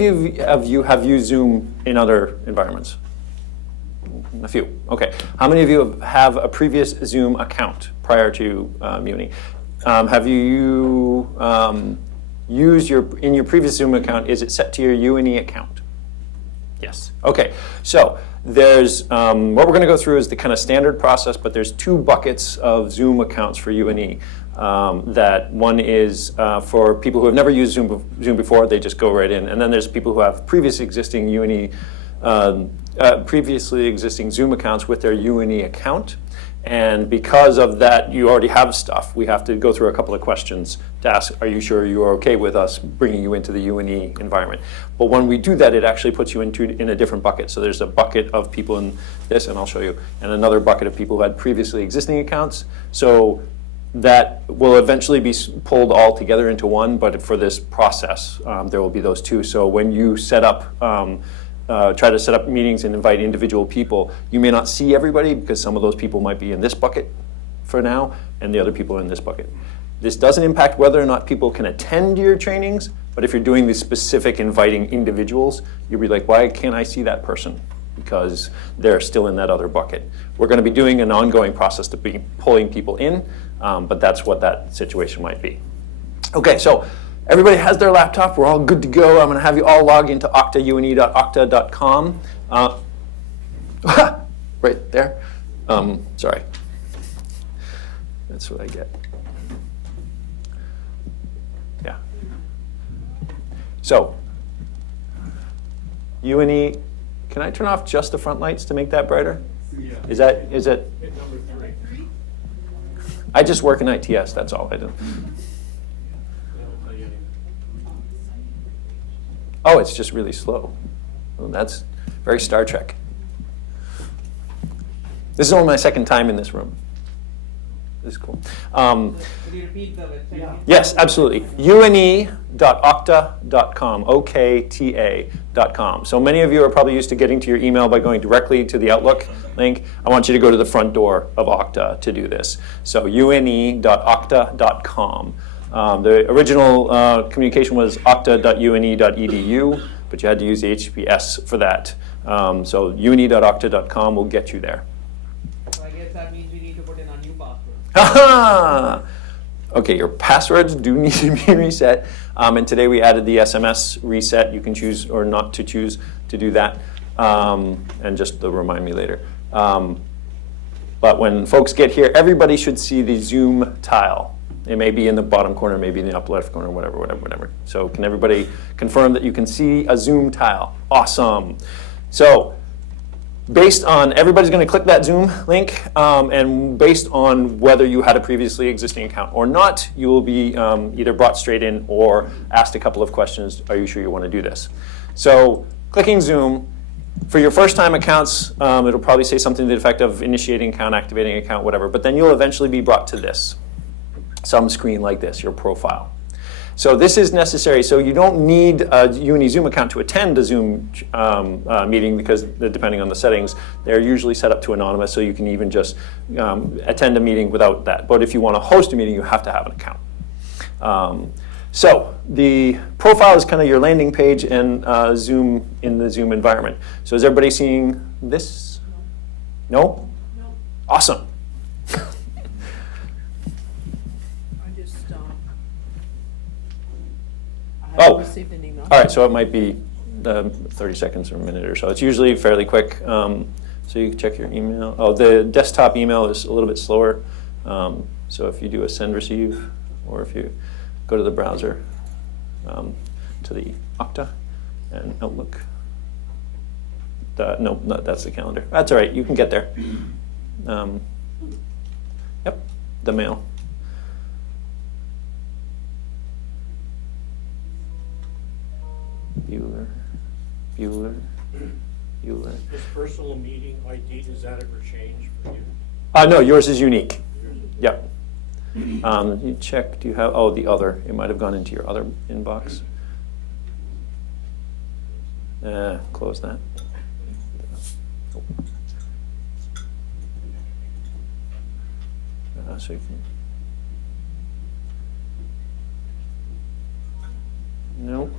of you have used Zoom in other environments? A few. Okay. How many of you have a previous Zoom account prior to Uni? Have you used in your previous Zoom account? Is it set to your UNE account? Yes. Okay. So there's what we're going to go through is the kind of standard process, but there's two buckets of Zoom accounts for UNE. That one is for people who have never used Zoom before, they just go right in, and then there's people who have previously existing Zoom accounts with their UNE account. And because of that, you already have stuff. We have to go through a couple of questions to ask, are you sure you are okay with us bringing you into the UNE environment? But when we do that, it actually puts you in a different bucket. So there's a bucket of people in this, and I'll show you, and another bucket of people who had previously existing accounts. So that will eventually be pulled all together into one, but for this process, there will be those two. So when you set up try to set up meetings and invite individual people, you may not see everybody because some of those people might be in this bucket for now and the other people are in this bucket. This doesn't impact whether or not people can attend your trainings, but if you're doing the specific inviting individuals, you'll be like, why can't I see that person? Because they're still in that other bucket. We're going to be doing an ongoing process to be pulling people in, but that's what that situation might be. Okay, so everybody has their laptop. We're all good to go. I'm going to have you all log into octaune.octa.com. Right there. Sorry. That's what I get. Yeah. So, UNE, can I turn off just the front lights to make that brighter? Yeah. Is it? Hit number 3. I just work in ITS, that's all I do. Oh, it's just really slow. Well, that's very Star Trek. This is only my second time in this room. This is cool. Could you repeat the website? Yes, absolutely. une.octa.com, OKTA.com. So many of you are probably used to getting to your email by going directly to the Outlook link. I want you to go to the front door of Okta to do this. So une.octa.com. The original communication was octa.une.edu, but you had to use the HTTPS for that. So une.octa.com will get you there. So I guess that means we need to put in a new password. Okay, your passwords do need to be reset. And today we added the SMS reset. You can choose or not to choose to do that. And just to remind me later. But when folks get here, everybody should see the Zoom tile. It may be in the bottom corner, maybe in the upper left corner, whatever. So can everybody confirm that you can see a Zoom tile? Awesome. So based on, everybody's going to click that Zoom link, and based on whether you had a previously existing account or not, you will be either brought straight in or asked a couple of questions. Are you sure you want to do this? So clicking Zoom, for your first time accounts, it'll probably say something to the effect of initiating account, activating account, whatever, but then you'll eventually be brought to this. Some screen like this, your profile. So this is necessary. So you don't need a UNE Zoom account to attend a Zoom meeting because depending on the settings, they're usually set up to anonymous, so you can even just attend a meeting without that. But if you want to host a meeting, you have to have an account. So the profile is kind of your landing page and Zoom in the Zoom environment. So is everybody seeing this? No? No. Awesome. Oh, Received an email. all right, so it might be 30 seconds or a minute or so. It's usually fairly quick, so you can check your email. Oh, the desktop email is a little bit slower, so if you do a send receive, or if you go to the browser, to the Okta and Outlook. No, that's the calendar. That's all right, you can get there. Yep, the mail. Bueller. This personal meeting ID, does that ever change for you? No, yours is unique. Yep. You check, do you have, oh, the other. It might have gone into your other inbox. Close that. So you can. Nope.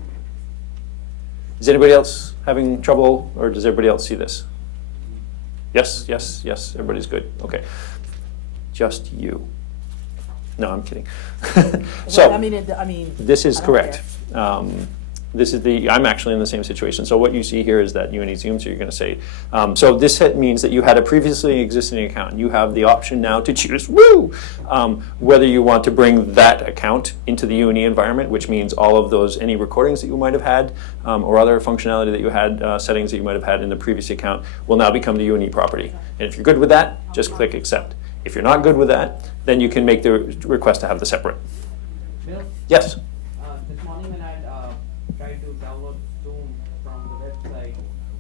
Is anybody else having trouble, or does everybody else see this? Yes, yes, yes, everybody's good, okay. Just you. No, I'm kidding. So, Well, I mean. this is I don't correct. care. This is I'm actually in the same situation. So what you see here is that UNE Zoom, so you're going to say, so this means that you had a previously existing account. You have the option now to choose, whether you want to bring that account into the UNE environment, which means all of those, any recordings that you might have had, or other functionality that you had, settings that you might have had in the previous account, will now become the UNE property. And if you're good with that, just click accept. If you're not good with that, then you can make the request to have the separate. Bill, Yes? this morning when I tried to download Zoom from the website,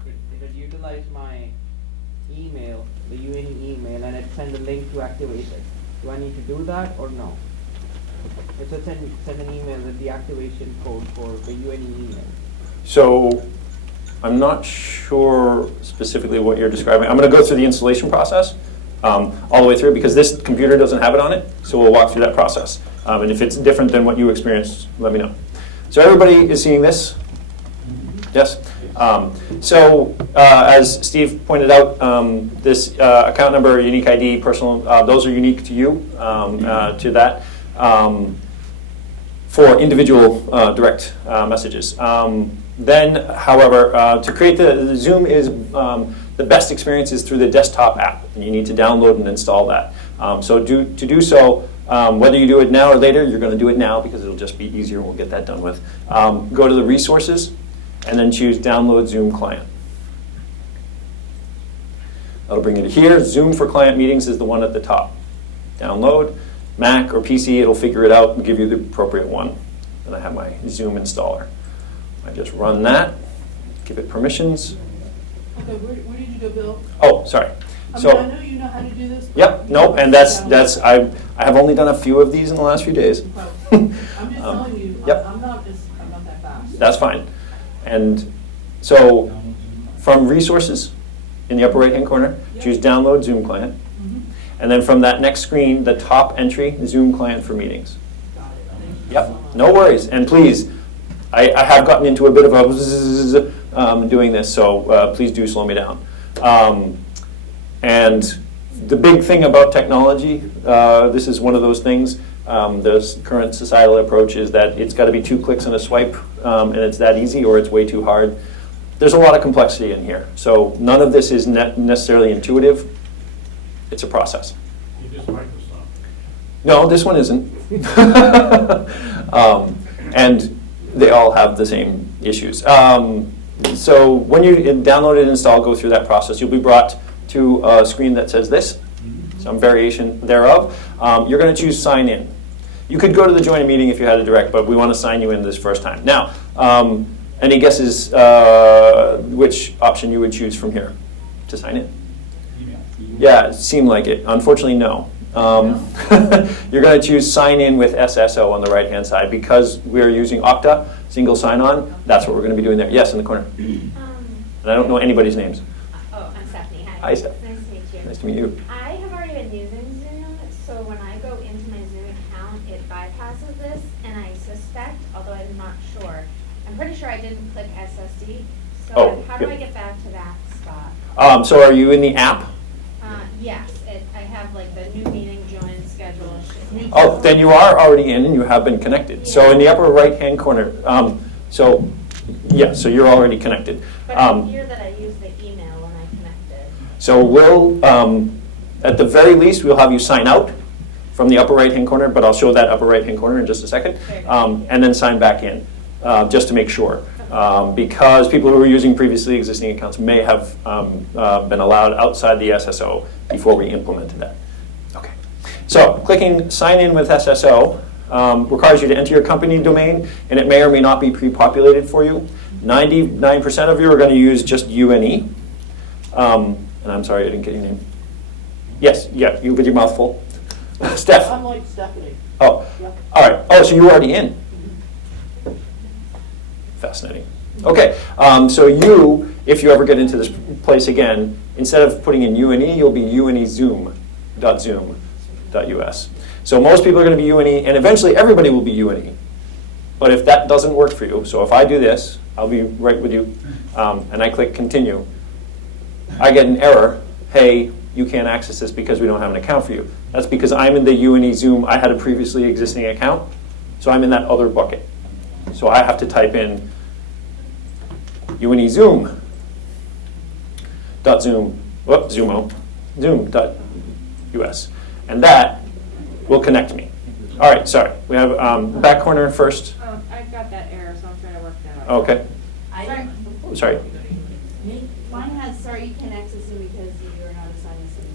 it had utilized my email, the UNE email, and it sent a link to activate it. Do I need to do that or no? It said send an email with the activation code for the UNE email. So I'm not sure specifically what you're describing. I'm going to go through the installation process all the way through because this computer doesn't have it on it, so we'll walk through that process. And if it's different than what you experienced, let me know. So everybody is seeing this? Yes? As Steve pointed out, this account number, unique ID, personal, those are unique to you, to that, for individual direct messages. Then, however, to create the Zoom is the best experience is through the desktop app, and you need to download and install that. To do so, whether you do it now or later, you're going to do it now because it'll just be easier and we'll get that done with. Go to the resources and then choose download Zoom client. That'll bring you to here. Zoom for client meetings is the one at the top. Download, Mac or PC, it'll figure it out and give you the appropriate one. And I have my Zoom installer. I just run that, give it permissions. Okay, where did you go, Bill? Oh, sorry. I So, mean, I know you know how to do this. but yep, you no, know, and I have only done a few of these in the last few days. I'm just telling you, Yep. I'm not that fast. That's fine. And so from resources in the upper right-hand corner, choose download Zoom client. And then from that next screen, the top entry, Zoom client for meetings. Got it. Thank you Yep, so much. no worries. And please, I have gotten into a bit of a zzz, doing this, so please do slow me down. And the big thing about technology, this is one of those things, the current societal approach is that it's got to be 2 clicks and a swipe, and it's that easy or it's way too hard. There's a lot of complexity in here. So none of this is necessarily intuitive. It's a process. You just Microsoft. No, this one isn't. And they all have the same issues. So when you download and install, go through that process, you'll be brought to a screen that says this, some variation thereof. You're going to choose sign in. You could go to the join a meeting if you had a direct, but we want to sign you in this first time. Now, any guesses which option you would choose from here to sign in? Yeah, it seemed like it. Unfortunately, no. You're going to choose sign in with SSO on the right-hand side. Because we're using Okta, single sign-on, that's what we're going to be doing there. Yes, in the corner. And I don't know anybody's names. Oh, I'm Stephanie. Hi. Hi, Steph. Nice to meet you. Nice to meet you. I have already been using Zoom, so when I go into my Zoom account, it bypasses this, and I suspect, although I'm not sure, I'm pretty sure I didn't click SSD. So Oh, how do good. I get back to that spot? So are you in the app? Yes, I have like the new meeting join schedule. Oh, then you are already in and you have been connected. So in the upper right-hand corner, so you're already connected. But I hear that I used the email when I connected. So we'll, at the very least, we'll have you sign out from the upper right-hand corner, but I'll show that upper right-hand corner in just a second, and then sign back in, just to make sure. Because people who are using previously existing accounts may have been allowed outside the SSO before we implemented that. Okay. So clicking sign in with SSO requires you to enter your company domain, and it may or may not be pre-populated for you. 99% of you are going to use just UNE. And I'm sorry, I didn't get your name. Yes, yeah, you with your mouth full. Steph. I'm like Stephanie. Oh, Yeah. all right. Oh, so you're already in. Fascinating. Okay, so you, if you ever get into this place again, instead of putting in UNE, you'll be unezoom.zoom.us. So most people are going to be UNE, and eventually everybody will be UNE. But if that doesn't work for you, so if I do this, I'll be right with you, and I click continue, I get an error, hey, you can't access this because we don't have an account for you. That's because I'm in the UNE Zoom, I had a previously existing account, so I'm in that other bucket. So I have to type in UNE Zoom Zoom.us, and that will connect me. All right, sorry, we have back corner first. I got that error, so I'm trying to work that out. Okay, sorry. Mine has, sorry, you can't access Zoom because you're not assigned a Zoom.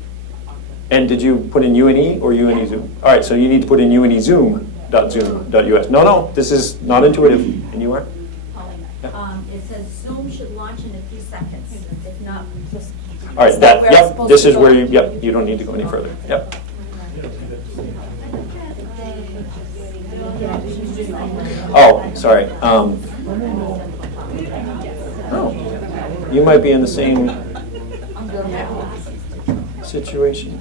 And did you put in UNE or UNE Zoom? All right, so you need to put in UNE Zoom.zoom.us. No, this is not intuitive. And you are? It says Zoom should launch in a few seconds. If not, just. All right, Is that where it's yep, supposed this to is go? where you don't need to go any further. Yep. Oh, sorry. You might be in the same situation.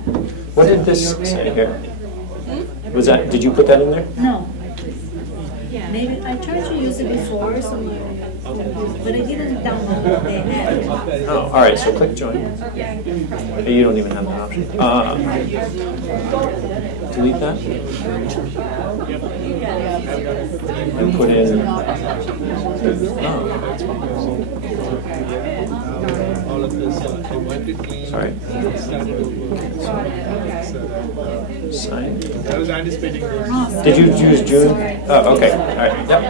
What did this say here? Was that, did you put that in there? No. Maybe I tried to use it before, but I didn't download the app. Oh, all right, so click join. You don't even have that option. Delete that. And put in, sorry. Sign. I was anticipating this. Did you choose June? Oh, okay, all right, yep.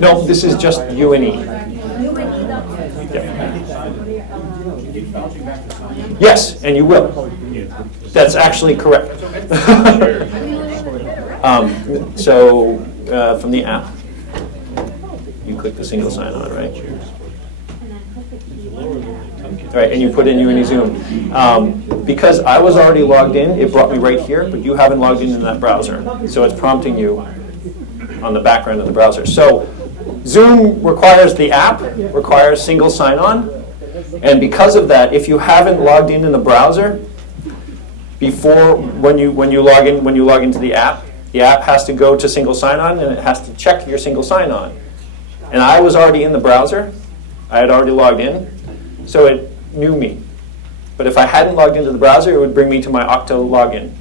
No, this is just UNE. Yes, and you will. That's actually correct. So from the app, you click the single sign-on, right? Right, and you put in UNE Zoom. Because I was already logged in, it brought me right here, but you haven't logged in that browser. So it's prompting you on the background of the browser. So Zoom requires the app, requires single sign-on. And because of that, if you haven't logged in the browser, before when you log into the app has to go to single sign-on and it has to check your single sign-on. And I was already in the browser. I had already logged in, so it knew me. But if I hadn't logged into the browser, it would bring me to my Okta login.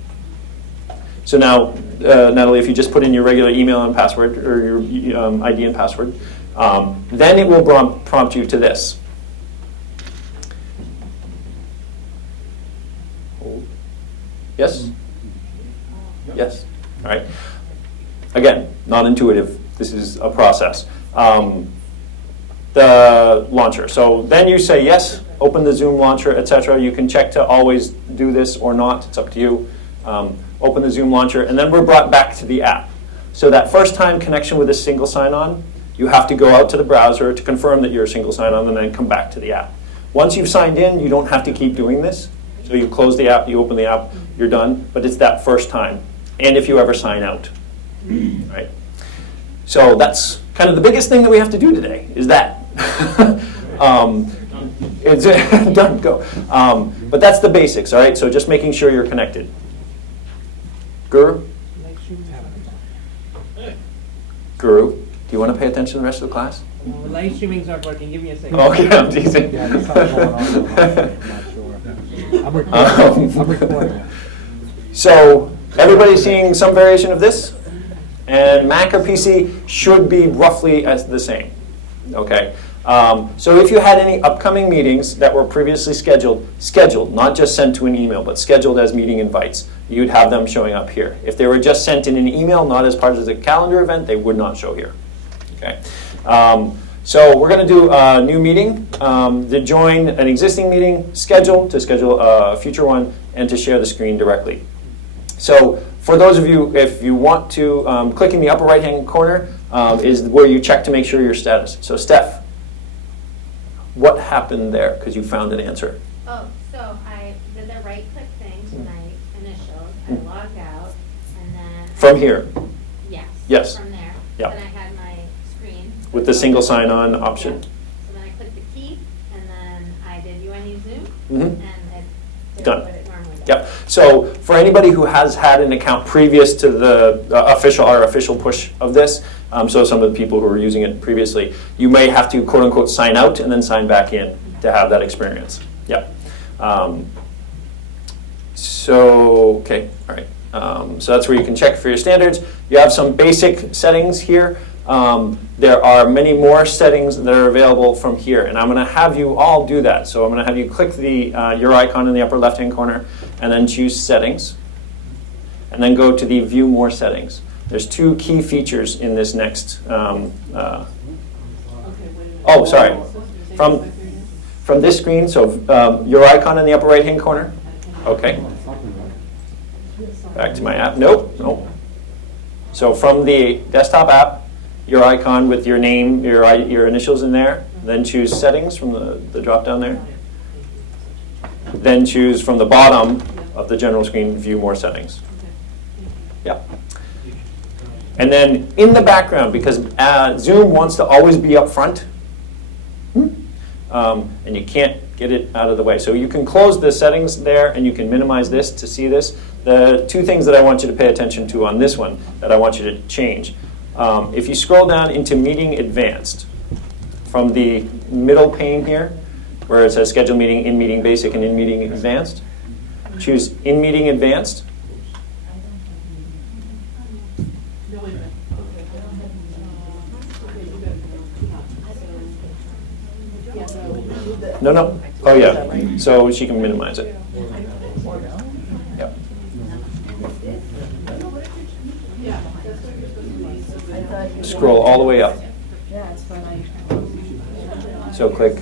So now, Natalie, if you just put in your regular email and password, or your ID and password, then it will prompt you to this. Yes? Yes. All right. Again, not intuitive. This is a process. The launcher. So then you say yes, open the Zoom launcher, etc. You can check to always do this or not. It's up to you. Open the Zoom launcher, and then we're brought back to the app. So that first time connection with a single sign-on, you have to go out to the browser to confirm that you're a single sign-on and then come back to the app. Once you've signed in, you don't have to keep doing this. So you close the app, you open the app, you're done. But it's that first time. And if you ever sign out. Right? So that's kind of the biggest thing that we have to do today, is that. It's done, go. But that's the basics, all right? So just making sure you're connected. Guru? Guru, do you want to pay attention to the rest of the class? No, live streaming's not working. Give me a second. Okay, I'm teasing. Yeah, there's something going on. I'm not sure. I'm recording. So everybody's seeing some variation of this? And Mac or PC should be roughly as the same. Okay. So if you had any upcoming meetings that were previously scheduled, not just sent to an email, but scheduled as meeting invites, you'd have them showing up here. If they were just sent in an email, not as part of the calendar event, they would not show here. Okay. So we're going to do a new meeting, to join an existing meeting, to schedule a future one, and to share the screen directly. So for those of you, if you want to, click in the upper right-hand corner is where you check to make sure your status. So Steph, what happened there? Because you found an answer. Oh, so I did the right-click thing to my initials, I logged out, and then... From here? Yes. Yes. From there. Yep. Then I had my screen. With the single sign-on option. So then I clicked the key, and then Mhm. and it did Done. what it normally does. Yep. So for anybody who has had an account previous to the official push of this, so some of the people who were using it previously, you may have to quote unquote sign out and then sign back in to have that experience. Yep. So okay, all right. So that's where you can check for your standards. You have some basic settings here. There are many more settings that are available from here, and I'm going to have you all do that. So I'm going to have you click the your icon in the upper left-hand corner, and then choose Settings, and then go to the View More Settings. There's two key features in this next. Oh, sorry. From this screen, so your icon in the upper right-hand corner. Okay. Back to my app. Nope. So from the desktop app, your icon with your name, your initials in there, then choose Settings from the drop-down there. Then choose from the bottom of the general screen, View More Settings. Yep. And then in the background, because Zoom wants to always be up front, and you can't get it out of the way. So you can close the settings there, and you can minimize this to see this. The two things that I want you to pay attention to on this one that I want you to change. If you scroll down into Meeting Advanced, from the middle pane here, where it says Schedule Meeting, In Meeting Basic, and In Meeting Advanced, choose In Meeting Advanced. No. Oh, yeah. So she can minimize it. Yep. Scroll all the way up. So click.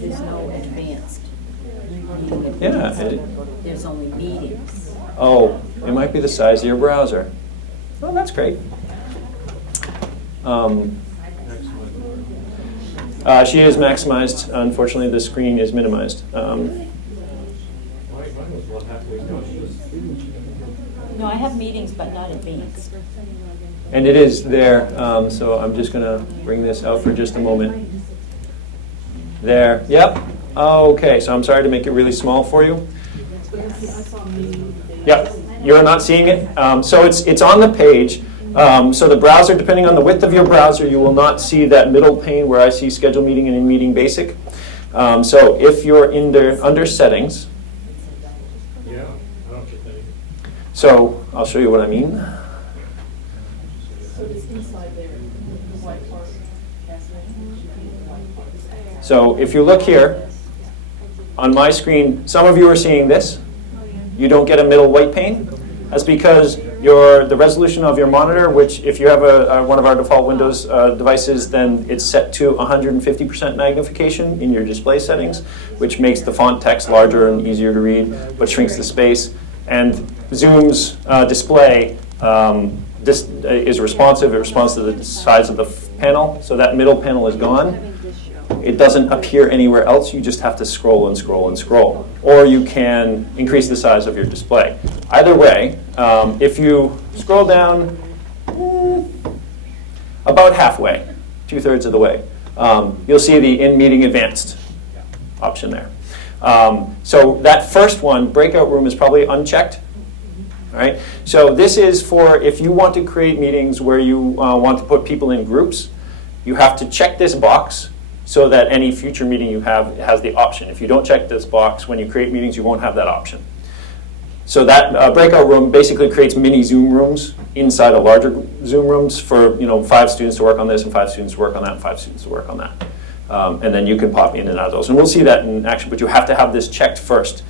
There's no advanced. Yeah. There's only meetings. Oh, it might be the size of your browser. Oh, that's great. She is maximized. Unfortunately, the screen is minimized. Mine was one halfway down. No, I have meetings, but not advanced. And it is there, so I'm just going to bring this out for just a moment. There. Yep. Okay, so I'm sorry to make it really small for you. Yep. You're not seeing it? So it's on the page. So the browser, depending on the width of your browser, you will not see that middle pane where I see Schedule Meeting and In Meeting Basic. So if you're under Settings, Yeah, I don't get that either. so I'll show you what I mean. So if you look here, on my screen, some of you are seeing this. You don't get a middle white pane. That's because the resolution of your monitor, which if you have one of our default Windows devices, then it's set to 150% magnification in your display settings, which makes the font text larger and easier to read, but shrinks the space. And Zoom's display is responsive. It responds to the size of the panel, so that middle panel is gone. It doesn't appear anywhere else. You just have to scroll and scroll and scroll. Or you can increase the size of your display. Either way, if you scroll down about halfway, 2/3 of the way, you'll see the In Meeting Advanced option there. So that first one, Breakout Room, is probably unchecked. All right. So this is for if you want to create meetings where you want to put people in groups, you have to check this box so that any future meeting you have has the option. If you don't check this box, when you create meetings, you won't have that option. So that breakout room basically creates mini Zoom rooms inside of larger Zoom rooms for 5 students to work on this and 5 students to work on that and 5 students to work on that. And then you can pop in and out of those. And we'll see that in action, but you have to have this checked first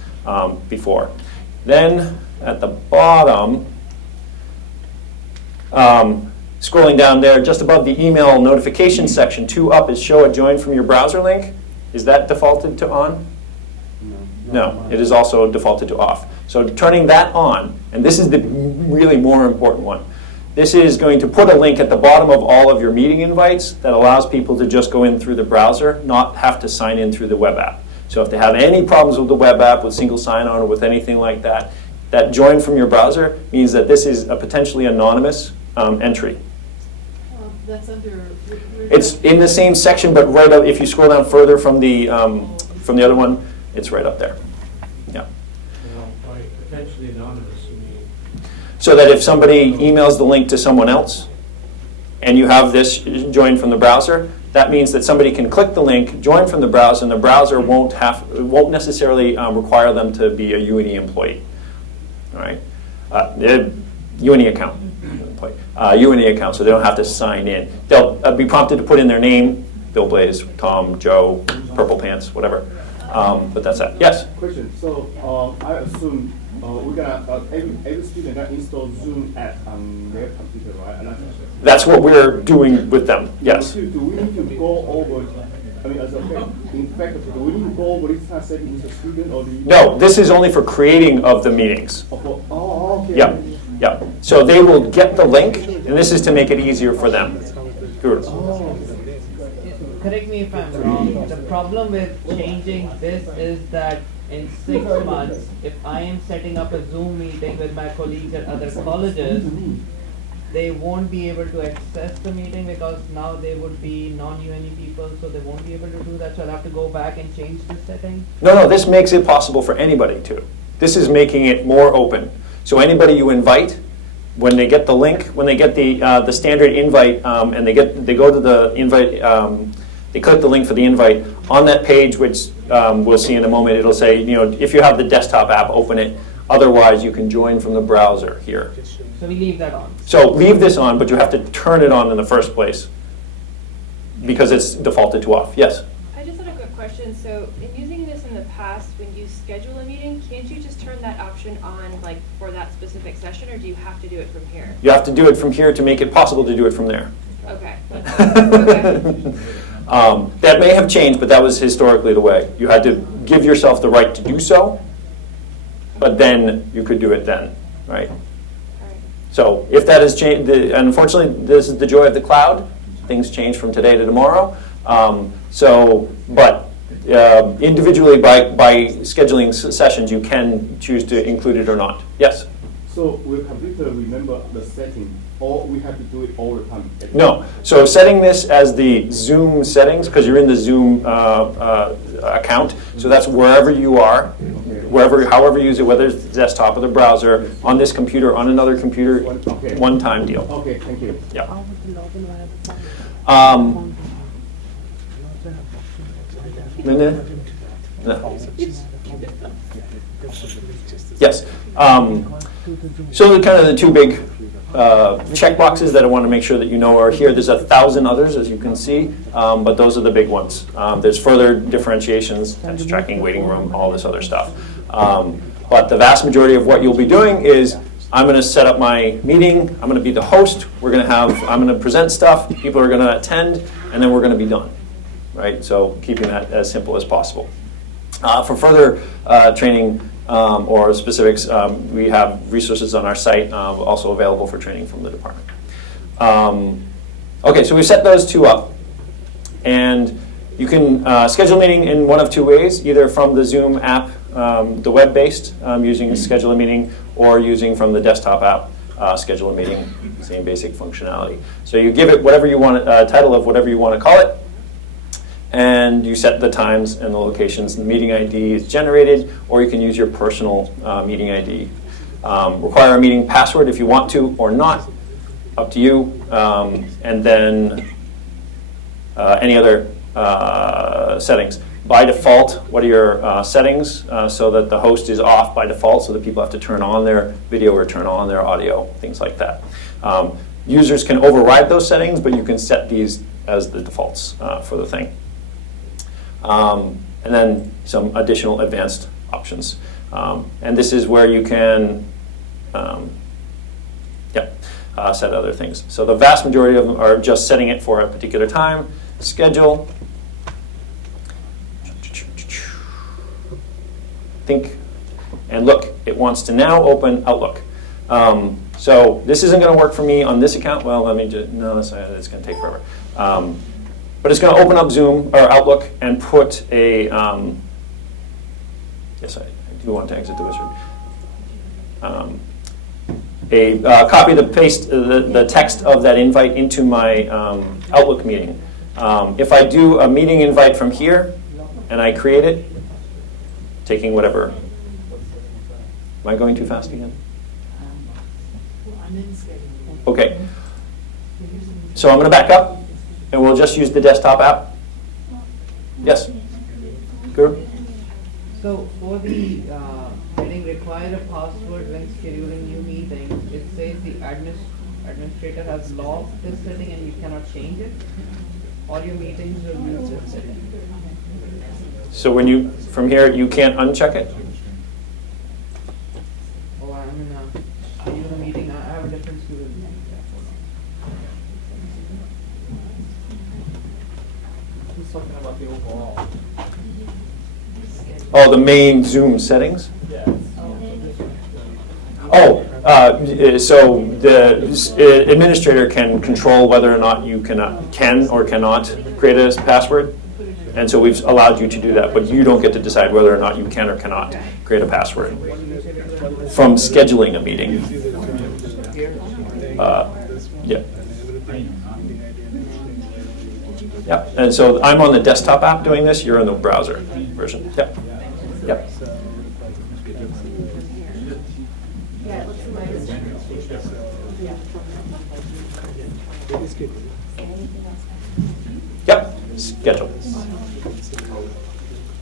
before. Then at the bottom, scrolling down there, just above the email notification section, 2 up is show a join from your browser link. Is that defaulted to on? No, it is also defaulted to off. So turning that on, and this is the really more important one, this is going to put a link at the bottom of all of your meeting invites that allows people to just go in through the browser, not have to sign in through the web app. So if they have any problems with the web app, with single sign-on, or with anything like that, that join from your browser means that this is a potentially anonymous entry. That's under. It's in the same section, but right up, if you scroll down further from the other one, it's right up there. Yeah. By potentially anonymous, you mean? So that if somebody emails the link to someone else, and you have this joined from the browser, that means that somebody can click the link, join from the browser, and the browser won't necessarily require them to be a UNE employee. All right, UNE account, UNE account, so they don't have to sign in. They'll be prompted to put in their name, Bill Blaze, Tom, Joe, Purple Pants, whatever. But that's that. Yes. Question. So I assume we're gonna every student gonna install Zoom app on their computer, right? And That's what we're doing with them. Yes. Do we need to go over? I mean, as a in fact, do we need to go over this kind of setting with the student, or do you? No, this is only for creating of the meetings. Oh, okay. Yeah, yeah. So they will get the link, and this is to make it easier for them. Good. Correct me if I'm wrong, the problem with changing this is that in 6 months, if I am setting up a Zoom meeting with my colleagues at other colleges, they won't be able to access the meeting because now they would be non-UNE people, so they won't be able to do that, so I'll have to go back and change the setting. No, this makes it possible for anybody to. This is making it more open. So anybody you invite, when they get the link, when they get the standard invite, and they go to the invite, they click the link for the invite on that page, which we'll see in a moment. It'll say, if you have the desktop app, open it. Otherwise, you can join from the browser here. So we leave that on. So leave this on, but you have to turn it on in the first place because it's defaulted to off. Yes? I just had a quick question. So in using this in the past, when you schedule a meeting, can't you just turn that option on like for that specific session, or do you have to do it from here? You have to do it from here to make it possible to do it from there. Okay. Okay. That may have changed, but that was historically the way. You had to give yourself the right to do so, but then you could do it then, right? So if that has changed, unfortunately, this is the joy of the cloud. Things change from today to tomorrow. But individually, by scheduling sessions, you can choose to include it or not. Yes? So will computer remember the setting, or we have to do it all the time? No. So setting this as the Zoom settings, because you're in the Zoom account, so that's wherever you are, however you use it, whether it's the desktop or the browser, on this computer, on another computer, one-time deal. Okay, thank you. Yeah. No. Yes. So the kind of the two big check boxes that I want to make sure that you know are here. There's 1,000 others, as you can see, but those are the big ones. There's further differentiations, tense tracking, waiting room, all this other stuff. But the vast majority of what you'll be doing is I'm going to set up my meeting. I'm going to be the host. I'm going to present stuff. People are going to attend, and then we're going to be done. Right? So keeping that as simple as possible. For further training or specifics, we have resources on our site also available for training from the department. Okay, so we've set those two up. And you can schedule a meeting in one of two ways, either from the Zoom app, the web-based, using schedule a meeting, or using from the desktop app, schedule a meeting, same basic functionality. So you give it whatever you want, title of whatever you want to call it, and you set the times and the locations. The meeting ID is generated, or you can use your personal meeting ID. Require a meeting password if you want to or not, up to you. And then any other settings. By default, what are your settings so that the host is off by default, so that people have to turn on their video or turn on their audio, things like that. Users can override those settings, but you can set these as the defaults for the thing. And then some additional advanced options. And this is where you can set other things. So the vast majority of them are just setting it for a particular time, schedule, think, and look. It wants to now open Outlook. So this isn't going to work for me on this account. Well, let me just, no, it's going to take forever. But it's going to open up Zoom or Outlook and put a, yes, I do want to exit the wizard. Copy the text of that invite into my Outlook meeting. If I do a meeting invite from here and I create it, taking whatever. Am I going too fast again? I'm in schedule. Okay. So I'm going to back up, and we'll just use the desktop app. Yes? Guru? So for the heading require a password when scheduling new meetings, it says the administrator has logged this setting and you cannot change it. All your meetings will use this setting. So when you, from here, you can't uncheck it? Oh, I'm in a use a meeting. I have a different student. He's talking about the overall. Oh, the main Zoom settings? Yeah. Oh, so the administrator can control whether or not you can or cannot create a password. And so we've allowed you to do that, but you don't get to decide whether or not you can or cannot create a password from scheduling a meeting. Yeah. Yep. And so I'm on the desktop app doing this. You're in the browser version. Yep. Yep. Yep. Schedule.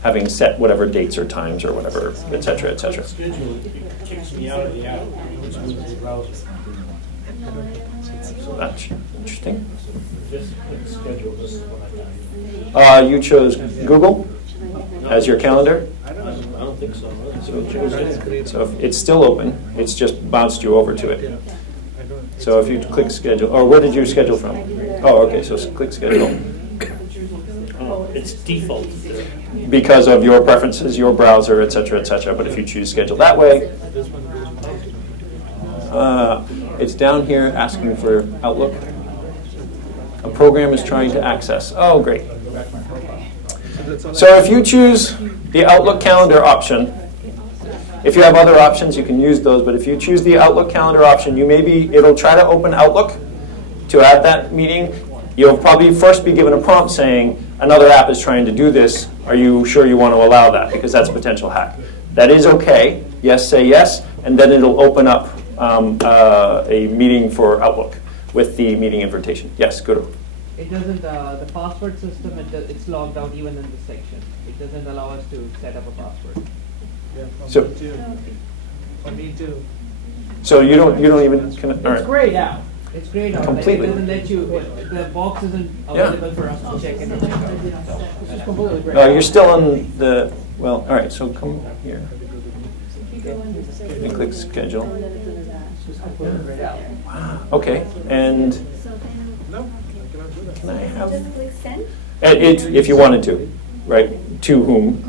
Having set whatever dates or times or whatever, et cetera, et cetera. Schedule, it kicks me out of the app, which moves the browser. So that's interesting. Just click schedule, this is what I got. You chose Google as your calendar. I don't think so. So if it's still open, it's just bounced you over to it. So if you click schedule, or where did you schedule from? Oh, okay, so click schedule. Oh, it's default. Because of your preferences, your browser, et cetera, et cetera. But if you choose schedule that way, it's down here asking for Outlook. A program is trying to access. Oh, great. So if you choose the Outlook calendar option, if you have other options, you can use those. But if you choose the Outlook calendar option, it'll try to open Outlook to add that meeting. You'll probably first be given a prompt saying, another app is trying to do this. Are you sure you want to allow that? Because that's a potential hack. That is okay. Yes, say yes. And then it'll open up a meeting for Outlook with the meeting invitation. Yes, Guru. It doesn't, the password system, it's logged out even in this section. It doesn't allow us to set up a password. So, For me too. so you don't even connect. All It's right. great out. It's great out. Completely. Like, it doesn't let you, the box isn't available for us to check in and check out. It's just completely great. You're still on the, well, all right, so come here. And click schedule. It's just completely great out. Okay, and No, I cannot do that. can I have, Just click send. if you wanted to, right? To whom?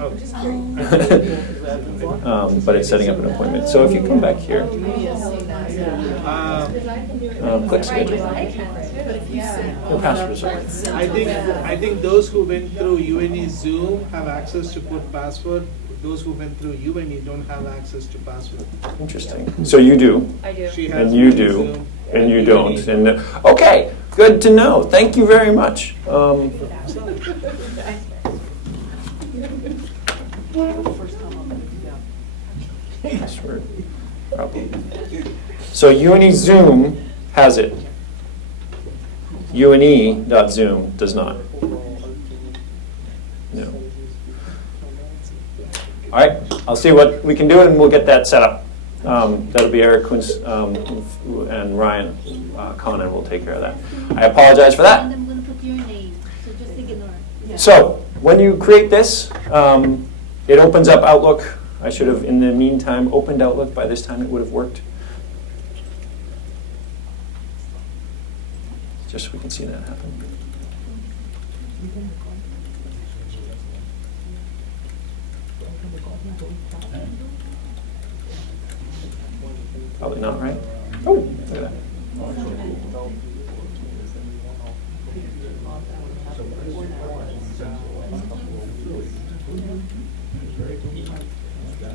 But it's setting up an appointment. So if you come back here, click schedule. Your passwords are. I think those who went through UNE Zoom have access to put password. Those who went through UNE don't have access to password. Interesting. So you do, I do. She has and you UNE do, Zoom and you UNE. don't. And okay, good to know. Thank you very much. Password problem. So UNE Zoom has it. UNE.Zoom does not. No. All right, I'll see what we can do, and we'll get that set up. That'll be Eric Kuntz and Ryan Conan will take care of that. I apologize for that. And I'm going to put your name, so just ignore it. So when you create this, it opens up Outlook. I should have, in the meantime, opened Outlook. By this time, it would have worked. Just so we can see that happen. Probably not, right? Oh, look at that.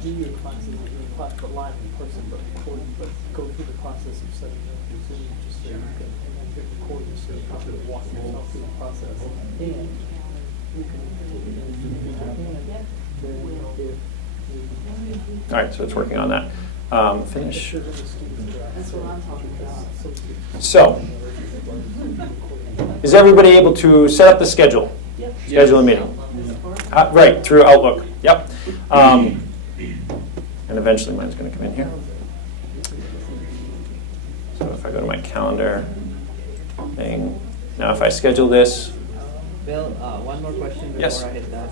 Do your classes, the live in person, but go through the process of setting up your Zoom just so you can get recorded so you can walk yourself through the process. And you can take it in if All right, so it's working on that. Finish. That's what I'm talking about. So, is everybody able to set up the schedule? Schedule a meeting. Right, through Outlook. Yep. And eventually mine's going to come in here. So if I go to my calendar thing, now if I schedule this, Bill, one more question before Yes. I hit that.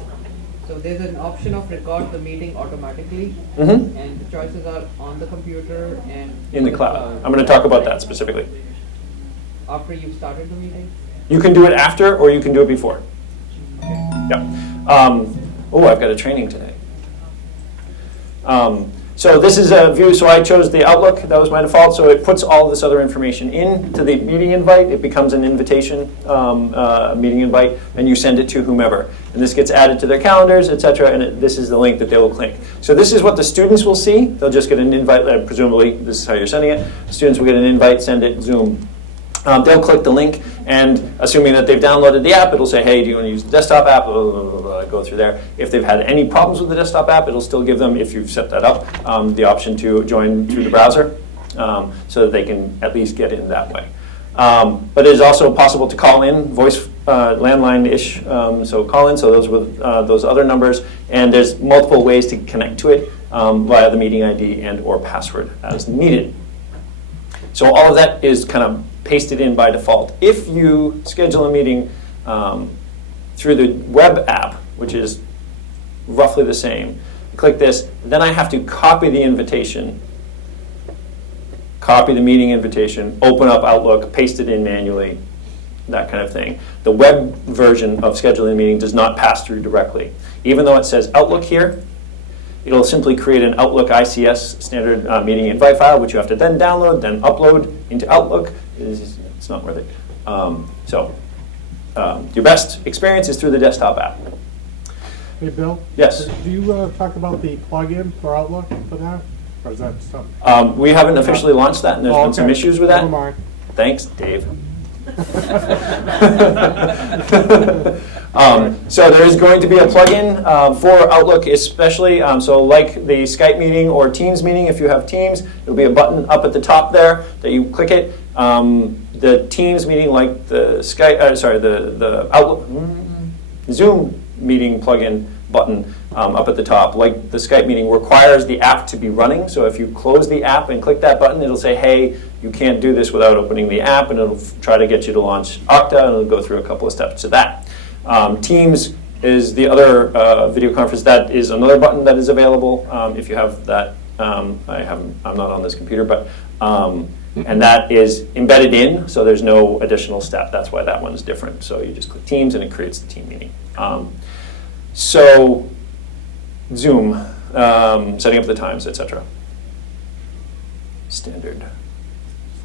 So there's an option of record the meeting automatically, Mhm. and the choices are on the computer and in the cloud. I'm going to talk about that specifically. After you've started the meeting? You can do it after or you can do it before. Yeah. Oh, I've got a training today. So this is a view, so I chose the Outlook, that was my default, so it puts all this other information into the meeting invite. It becomes an invitation, meeting invite, and you send it to whomever. And this gets added to their calendars, etc., and this is the link that they will click. So this is what the students will see. They'll just get an invite, presumably this is how you're sending it. Students will get an invite, send it, Zoom. They'll click the link, and assuming that they've downloaded the app, it'll say, hey, do you want to use the desktop app? Blah, blah, blah, blah, go through there. If they've had any problems with the desktop app, it'll still give them, if you've set that up, the option to join through the browser so that they can at least get in that way. But it is also possible to call in, voice landline-ish, so call in, so those with those other numbers, and there's multiple ways to connect to it via the meeting ID and or password as needed. So all of that is kind of pasted in by default. If you schedule a meeting through the web app, which is roughly the same, click this, then I have to copy the invitation, copy the meeting invitation, open up Outlook, paste it in manually, that kind of thing. The web version of scheduling a meeting does not pass through directly. Even though it says Outlook here, it'll simply create an Outlook ICS standard meeting invite file, which you have to then download, then upload into Outlook. It's not worth it. Your best experience is through the desktop app. Hey, Bill? Yes? Do you talk about the plugin for Outlook for that? Or is that something? We haven't officially launched that, and there's been some issues with that. Never mind. Thanks, Dave. So there is going to be a plugin for Outlook especially. So like the Skype meeting or Teams meeting, if you have Teams, there'll be a button up at the top there that you click it. The Teams meeting, like the the Outlook Zoom meeting plugin button up at the top, like the Skype meeting, requires the app to be running. So if you close the app and click that button, it'll say, hey, you can't do this without opening the app, and it'll try to get you to launch Okta, and it'll go through a couple of steps to that. Teams is the other video conference. That is another button that is available if you have that. I'm not on this computer, but and that is embedded in, so there's no additional step. That's why that one's different. So you just click Teams, and it creates the team meeting. So Zoom, setting up the times, etc. Standard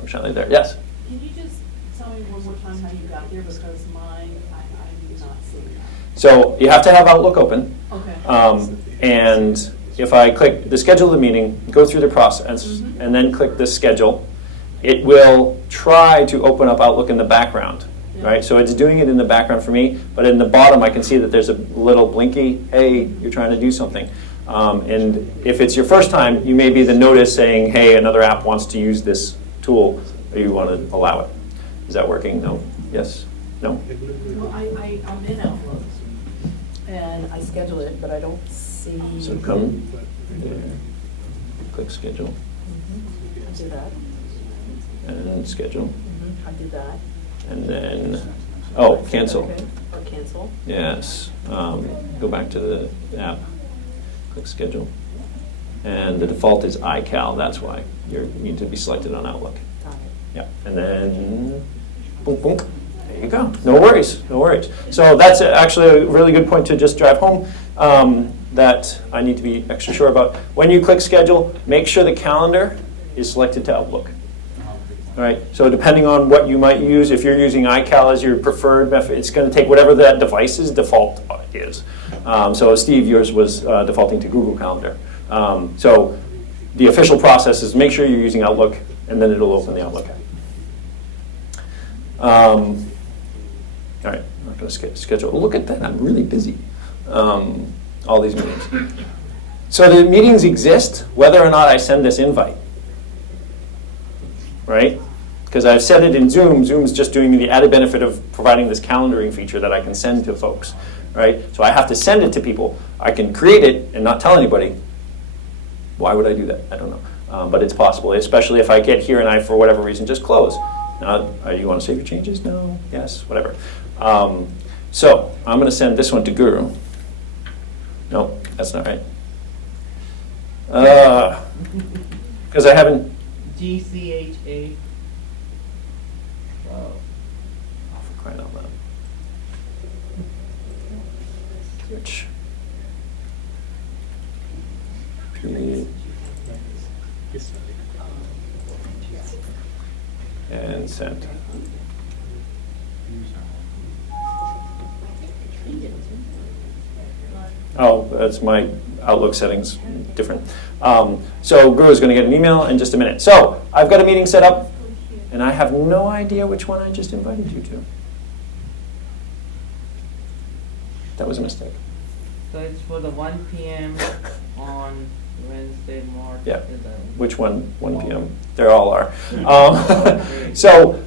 functionality there. Yes? Can you just tell me one more time how you got there, because mine, I did not see that. So you have to have Outlook open. Okay. And if I click the schedule of the meeting, go through the process, and then click the schedule, it will try to open up Outlook in the background. Right, so it's doing it in the background for me, but in the bottom I can see that there's a little blinky, hey, you're trying to do something. And if it's your first time, you may be the notice saying, hey, another app wants to use this tool, or you want to allow it. Is that working? No? Yes? No? Well, I'm in Outlook, and I schedule it, but I don't see. So come there, click schedule, I did that. and schedule, I did that. and then, oh, cancel. Okay. Or cancel. Yes. Go back to the app, click schedule. And the default is iCal, that's why. You need to be selected on Outlook. Got it. Yeah, and then, boom, boom. There you go. No worries, no worries. So that's actually a really good point to just drive home that I need to be extra sure about. When you click schedule, make sure the calendar is selected to Outlook. All right, so depending on what you might use, if you're using iCal as your preferred method, it's going to take whatever that device's default is. So Steve, yours was defaulting to Google Calendar. So the official process is make sure you're using Outlook, and then it'll open the Outlook app. All right, I'm not going to schedule. Look at that, I'm really busy. All these meetings. So the meetings exist whether or not I send this invite, right? Because I've set it in Zoom. Zoom's just doing me the added benefit of providing this calendaring feature that I can send to folks, right? So I have to send it to people. I can create it and not tell anybody. Why would I do that? I don't know. But it's possible, especially if I get here and I, for whatever reason, just close. Now, you want to save your changes? No? Yes? Whatever. So I'm going to send this one to Guru. No, that's not right. Because I haven't... GCHA. Oh, for crying out loud. Switch. And send. Oh, that's my Outlook settings different. So Guru is going to get an email in just a minute. So I've got a meeting set up, and I have no idea which one I just invited you to. That was a mistake. So it's for the 1 p.m. on Wednesday, March Yeah. 11th. Which one? 1 p.m. They all are. So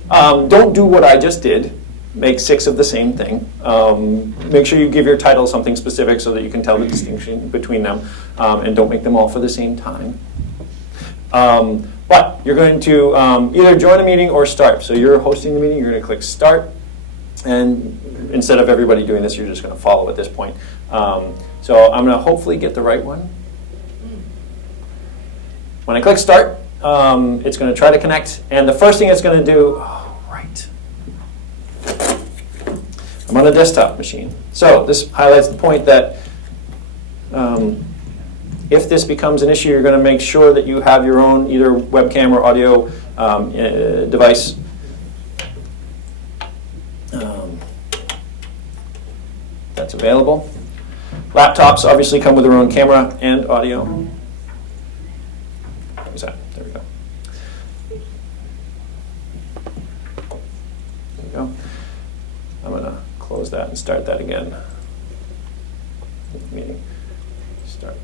don't do what I just did. Make 6 of the same thing. Make sure you give your title something specific so that you can tell the distinction between them. And don't make them all for the same time. But you're going to either join a meeting or start. So you're hosting the meeting. You're going to click Start. And instead of everybody doing this, you're just going to follow at this point. So I'm going to hopefully get the right one. When I click Start, it's going to try to connect. And the first thing it's going to do, right. I'm on a desktop machine. So this highlights the point that if this becomes an issue, you're going to make sure that you have your own either webcam or audio device. That's available. Laptops obviously come with their own camera and audio. Where's that? There we go. There we go. I'm going to close that and start that again. Meeting. Start.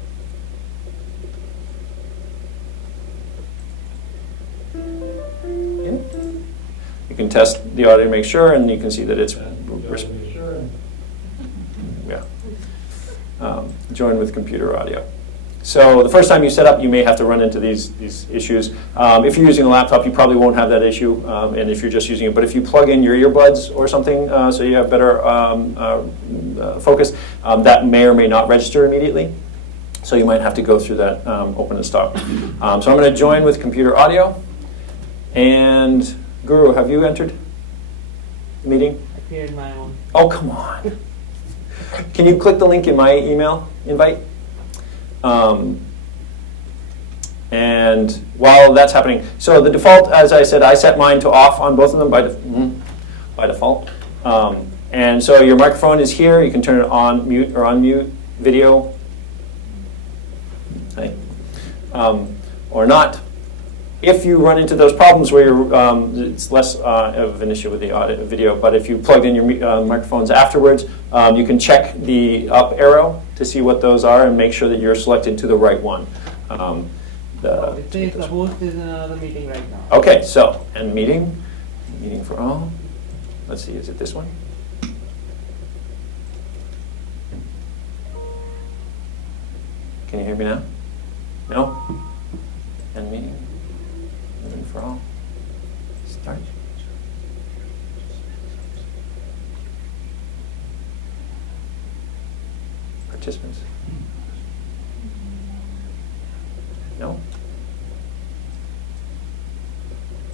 In. You can test the audio to make sure, and you can see that it's join with computer audio. So the first time you set up, you may have to run into these issues. If you're using a laptop, you probably won't have that issue, and if you're just using it. But if you plug in your earbuds or something so you have better focus, that may or may not register immediately. So you might have to go through that open and stop. So I'm going to join with computer audio. And Guru, have you entered the meeting? I created my own. Oh, come on. Can you click the link in my email invite? And while that's happening, so the default, as I said, I set mine to off on both of them by default. And so your microphone is here. You can turn it on mute or unmute video, okay. Or not. If you run into those problems where you're, it's less of an issue with the audio, video, but if you plugged in your microphones afterwards, you can check the up arrow to see what those are and make sure that you're selected to the right one. It says the host is in another meeting right now. Okay, so end meeting for all. Let's see, is it this one? Can you hear me now? No? End meeting. For all. Start. Participants. No?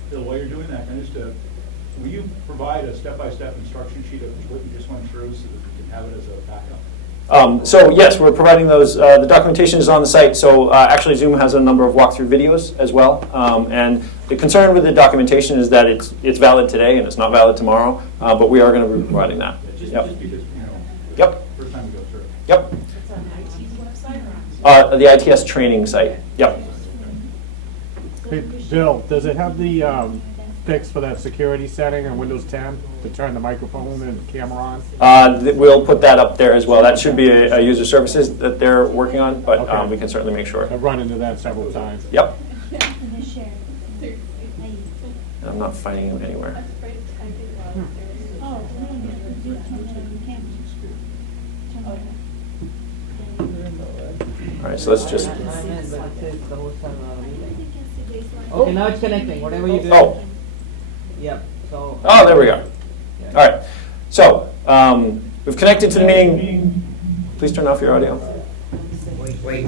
Bill, while you're doing that, can I just, will you provide a step-by-step instruction sheet of what you just went through so that we can have it as a backup? So yes, we're providing those. The documentation is on the site. So actually, Zoom has a number of walkthrough videos as well. And the concern with the documentation is that it's valid today and it's not valid tomorrow. But we are going to be providing that. Just because, Yep. First time we go through. Yep. It's on the IT's website or on? The ITS training site. Yep. Hey, Bill, does it have the fix for that security setting on Windows 10 to turn the microphone and camera on? We'll put that up there as well. That should be a user services that they're working on, but Okay. we can certainly make sure. I've run into that several times. Yep. I'm not finding him anywhere. All right, so let's just. I'm in, but it says the host has another meeting. Okay, now it's connecting, whatever you do. Oh. Yep, so. Oh, there we go. All right. So we've connected to the meeting. Please turn off your audio. Wait.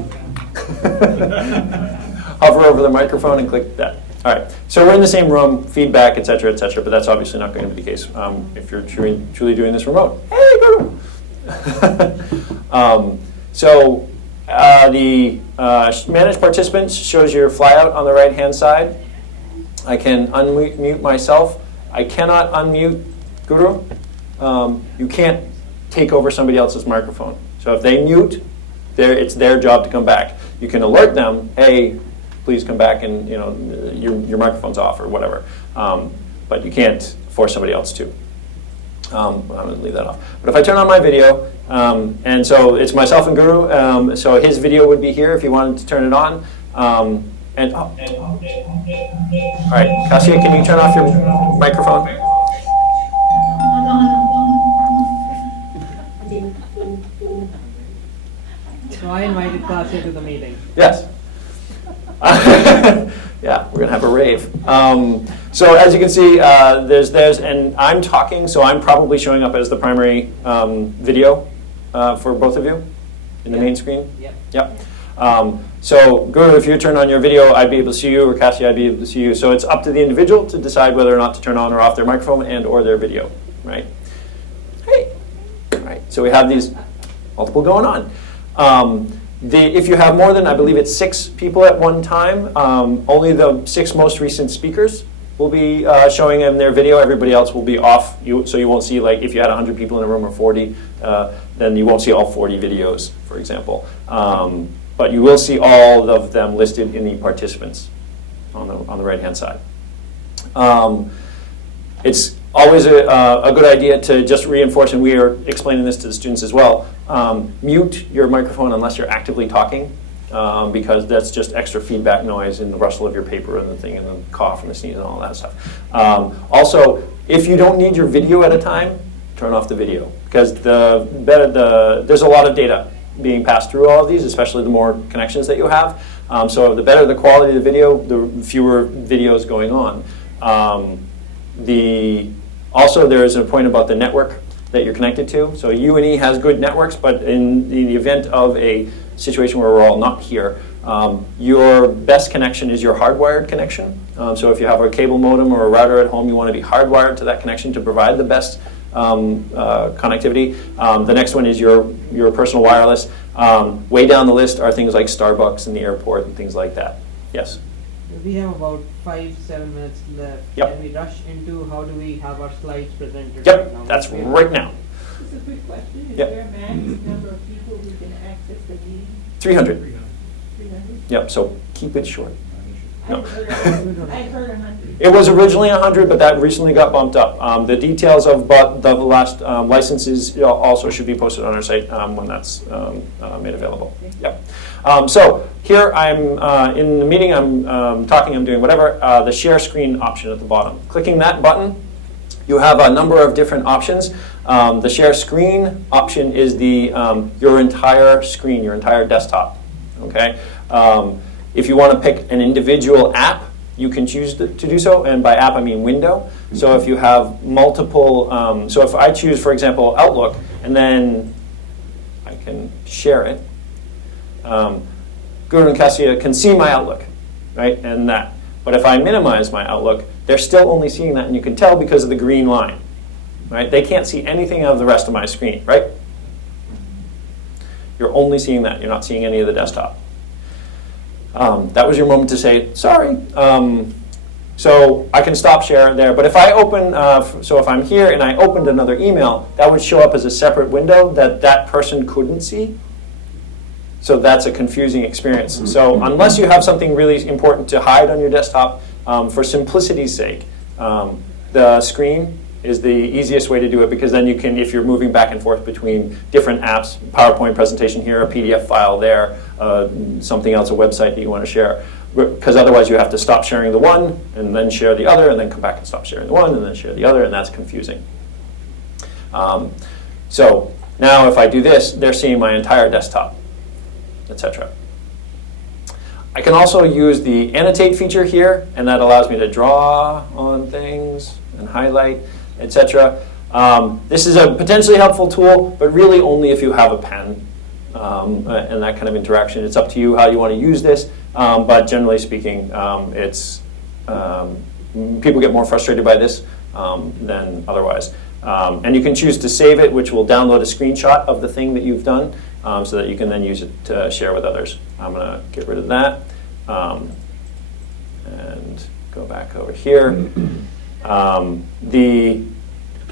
Hover over the microphone and click that. All right. So we're in the same room, feedback, et cetera, but that's obviously not going to be the case if you're truly doing this remote. Hey, go to. So the manage participants shows your flyout on the right-hand side. I can unmute myself. I cannot unmute Guru. You can't take over somebody else's microphone. So if they mute, it's their job to come back. You can alert them, hey, please come back and your microphone's off or whatever. But you can't force somebody else to. I'm going to leave that off. But if I turn on my video, and so it's myself and Guru, so his video would be here if you wanted to turn it on. All right, Kasia, can you turn off your microphone? So I invited Kasia to the meeting. Yes. Yeah, we're going to have a rave. So as you can see, and I'm talking, so I'm probably showing up as the primary video for both of you in the main screen. Yep. So Guru, if you turn on your video, I'd be able to see you, or Cassie, I'd be able to see you. So it's up to the individual to decide whether or not to turn on or off their microphone and or their video, right? Hey. All right, so we have these multiple going on. If you have more than, I believe it's 6 people at one time, only the 6 most recent speakers will be showing in their video. Everybody else will be off, so you won't see, like, if you had 100 people in a room or 40, then you won't see all 40 videos, for example. But you will see all of them listed in the participants on the right-hand side. It's always a good idea to just reinforce, and we are explaining this to the students as well, mute your microphone unless you're actively talking, because that's just extra feedback noise in the rustle of your paper and the thing and the cough and the sneeze and all that stuff. Also, if you don't need your video at a time, turn off the video, because there's a lot of data being passed through all of these, especially the more connections that you have. So the better the quality of the video, the fewer videos going on. Also, there is a point about the network that you're connected to. So UNE has good networks, but in the event of a situation where we're all not here, your best connection is your hardwired connection. So if you have a cable modem or a router at home, you want to be hardwired to that connection to provide the best connectivity. The next one is your personal wireless. Way down the list are things like Starbucks and the airport and things like that. Yes? We have about 5-7 minutes left. Yep. Can we rush into how do we have our slides presented? Yep, right now? that's right now. Just a quick question, is Yep. there a max number of people who can access the meeting? 300. 300? Yep, so keep it short. No. I heard 100. It was originally 100, but that recently got bumped up. The details of the last licenses also should be posted on our site when that's made available. Yep. So here I'm in the meeting, I'm talking, I'm doing whatever, the share screen option at the bottom. Clicking that button, you have a number of different options. The share screen option is your entire screen, your entire desktop. Okay. If you want to pick an individual app, you can choose to do so, and by app I mean window. So if you have multiple, so if I choose, for example, Outlook, and then I can share it, Guru and Cassia can see my Outlook, right, and that. But if I minimize my Outlook, they're still only seeing that, and you can tell because of the green line, right? They can't see anything of the rest of my screen, right? You're only seeing that. You're not seeing any of the desktop. That was your moment to say, sorry. So I can stop sharing there. But if I open, so if I'm here and I opened another email, that would show up as a separate window that person couldn't see. So that's a confusing experience. So unless you have something really important to hide on your desktop, for simplicity's sake, The screen is the easiest way to do it, because then you can, if you're moving back and forth between different apps, PowerPoint presentation here, a PDF file there, something else, a website that you want to share, because otherwise you have to stop sharing the one and then share the other and then come back and stop sharing the one and then share the other, and that's confusing. So now if I do this, they're seeing my entire desktop, etc. I can also use the annotate feature here, and that allows me to draw on things and highlight, etc. This is a potentially helpful tool, but really only if you have a pen and that kind of interaction. It's up to you how you want to use this, but generally speaking, people get more frustrated by this than otherwise. And you can choose to save it, which will download a screenshot of the thing that you've done, so that you can then use it to share with others. I'm going to get rid of that and go back over here.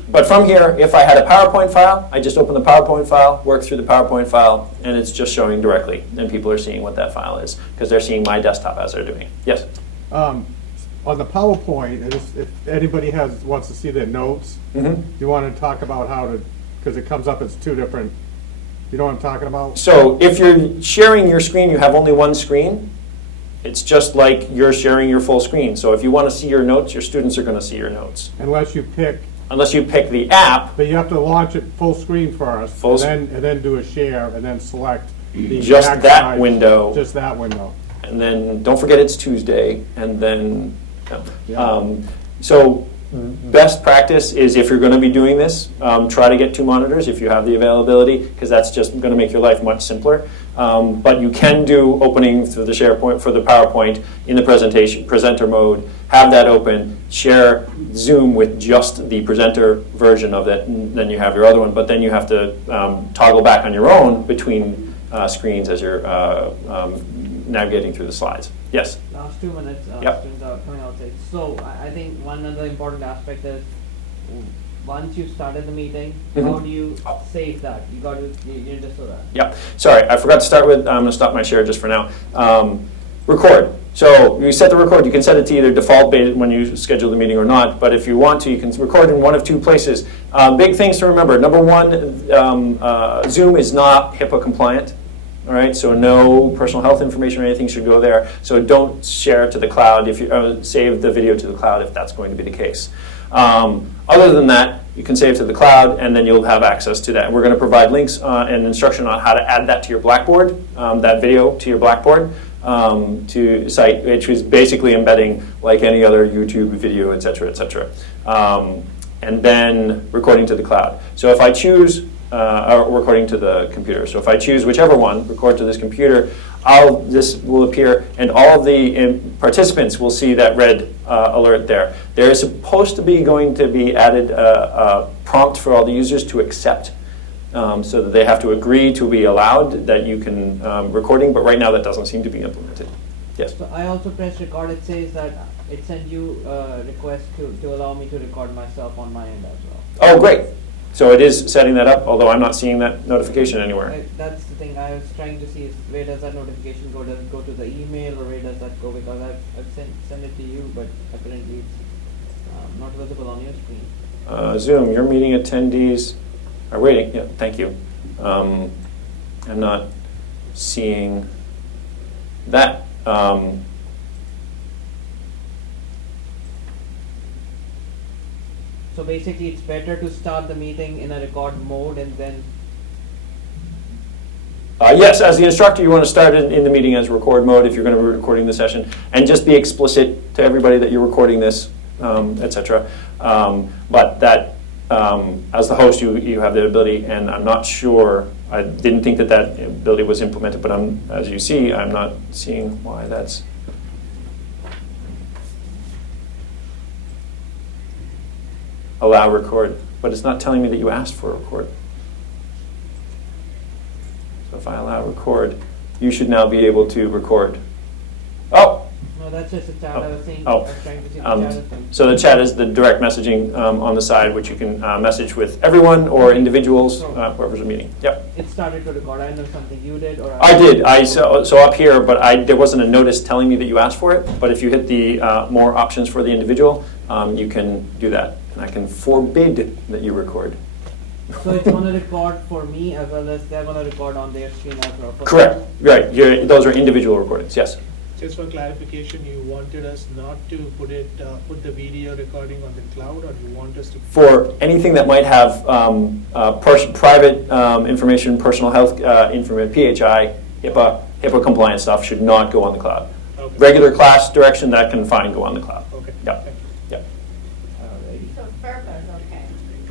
But from here, if I had a PowerPoint file, I just open the PowerPoint file, work through the PowerPoint file, and it's just showing directly. And people are seeing what that file is, because they're seeing my desktop as they're doing it. Yes? On the PowerPoint, if anybody wants to see their notes, do you want to talk about how to, because it comes up as two different, you know what I'm talking about? So if you're sharing your screen, you have only one screen. It's just like you're sharing your full screen. So if you want to see your notes, your students are going to see your notes. Unless you pick the app. But you have to launch it full screen first, and then do a share, and then select the just exact that size. window. Just that window. And then don't forget it's Tuesday. And then, Yeah. so best practice is, if you're going to be doing this, try to get 2 monitors if you have the availability, because that's just going to make your life much simpler. But you can do opening through the SharePoint for the PowerPoint in the presenter mode, have that open, share Zoom with just the presenter version of it, and then you have your other one. But then you have to toggle back on your own between screens as you're navigating through the slides. Yes? Last 2 minutes, Yep. students are coming outside. So I think one other important aspect is, once you started the meeting, how do you save that? You just so that. Yeah. Sorry, I forgot to start with, I'm going to stop my share just for now. Record. So you set the record. You can set it to either default when you schedule the meeting or not. But if you want to, you can record in one of 2 places. Big things to remember. Number one, Zoom is not HIPAA compliant. All right, so no personal health information or anything should go there. So don't share it to the cloud. If you save the video to the cloud, if that's going to be the case. Other than that, you can save to the cloud, and then you'll have access to that. We're going to provide links and instruction on how to add that to your Blackboard, that video to your Blackboard to site, which is basically embedding like any other YouTube video, et cetera, et cetera. And then recording to the cloud. So if I choose, or recording to the computer. So if I choose whichever one, record to this computer, this will appear, and all of the participants will see that red alert there. There is supposed to be going to be added a prompt for all the users to accept, so that they have to agree to be allowed that you can recording, but right now that doesn't seem to be implemented. Yes? So I also pressed record. It says that it sent you a request to allow me to record myself on my end as well. Oh, great. So it is setting that up, although I'm not seeing that notification anywhere. That's the thing. I was trying to see where does that notification go? Does it go to the email, or where does that go? Because I've sent it to you, but apparently it's not visible on your screen. Zoom, your meeting attendees are waiting. Yeah, thank you. I'm not seeing that. So basically, it's better to start the meeting in a record mode and then. Yes, as the instructor, you want to start in the meeting as record mode if you're going to be recording the session, and just be explicit to everybody that you're recording this, etc. But that, as the host, you have the ability, and I'm not sure. I didn't think that ability was implemented, but as you see, I'm not seeing why that's. Allow record, but it's not telling me that you asked for a record. So if I allow record, you should now be able to record. Oh, No, that's just a chat. I was saying, I Oh, was trying to see the chat thing. so the chat is the direct messaging on the side, which you can message with everyone or individuals, whoever's a meeting. Yep. It started to record. I know something you did, or I did. So up here, but there wasn't a notice telling me that you asked for it. But if you hit the more options for the individual, you can do that, and I can forbid that you record. So it's gonna record for me as well as they're gonna record on their screen as well. Correct. Right. Those are individual recordings. Yes. Just for clarification, you wanted us not to put the video recording on the cloud, or you want us to? For anything that might have private information, personal health information, PHI, HIPAA compliant stuff should not go on the cloud. Okay. Regular class direction, that can fine go on the cloud. Okay. Yep. Thank you. Yep. So FERPA is okay.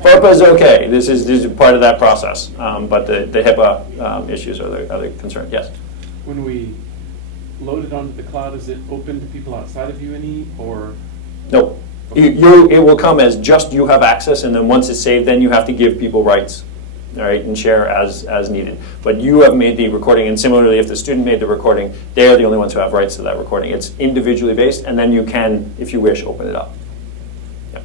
FERPA is okay. This is part of that process, but the HIPAA issues are the concern. Yes. When we load it onto the cloud, is it open to people outside of UNE, or? No. It will come as just you have access, and then once it's saved, then you have to give people rights, all right, and share as needed. But you have made the recording, and similarly, if the student made the recording, they are the only ones who have rights to that recording. It's individually based, and then you can, if you wish, open it up. Yeah.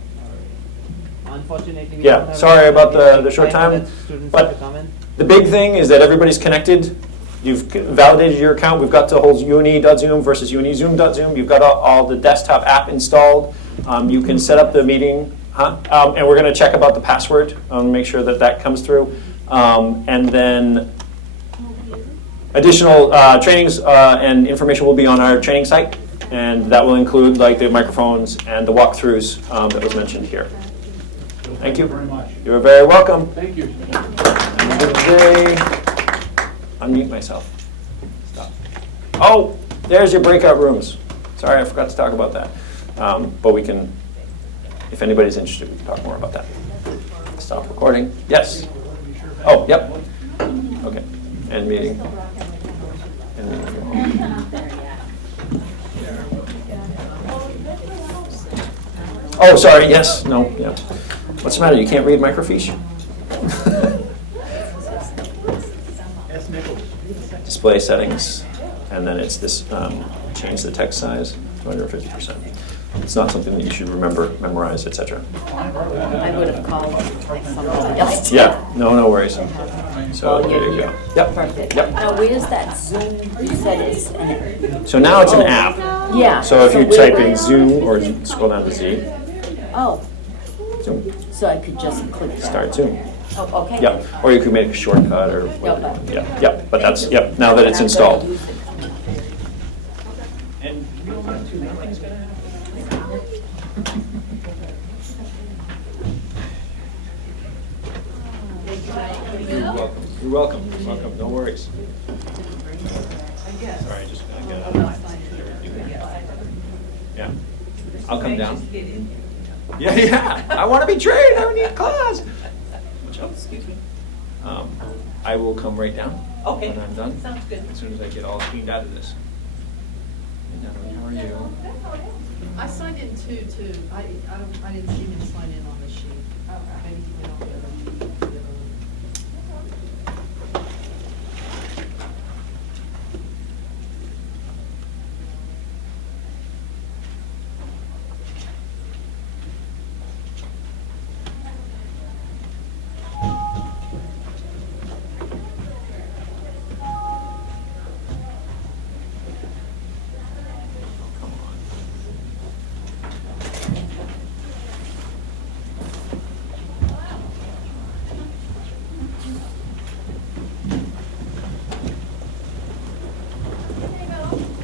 Unfortunately, we Yeah, don't have sorry enough about time the short time, that students but have to come in. the big thing is that everybody's connected. You've validated your account. We've got the whole uni.zoom versus unizoom.zoom. You've got all the desktop app installed. You can set up the meeting, and we're going to check about the password and make sure that that comes through. And then additional trainings and information will be on our training site, and that will include like the microphones and the walkthroughs that was mentioned here. Thank you very much. You're very welcome. Thank you. Have a good day. Unmute myself. Stop. Oh, there's your breakout rooms. Sorry, I forgot to talk about that. But we can, if anybody's interested, we can talk more about that. Stop recording. Yes. Oh, yep. Okay. End meeting. End meeting. Oh, sorry. Yes. No. Yeah. What's the matter? You can't read microfiche? Display settings, and then it's this, change the text size to 150%. It's not something that you should memorize, etc. I would have called like somebody else. Yeah, no worries. So there you go. Yep. Perfect. Yep. Now, where's that Zoom? You said it's an. So now it's an app. Yeah. So if you where type would I- in Zoom or scroll down to Z, Oh, Zoom, so I could just click that. start Zoom. Oh, okay. Yep. Or you could make a shortcut or whatever. Yep. Yeah. Yep. But that's now that it's I'm gonna installed. use it. And You're welcome. Welcome. No worries. Sorry, just gonna get Yeah. I'll come down. Yeah. I want to be trained. I need a class. Excuse me. I will come right down. Okay. When I'm done. Sounds good. As soon as I get all cleaned out of this. Hey, Natalie, how are you? I signed in too. I didn't see him sign in on the sheet. Maybe he went on the other one.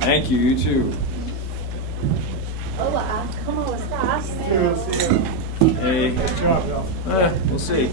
Thank you. You too. Hola, ¿cómo estás? Hey. We'll see.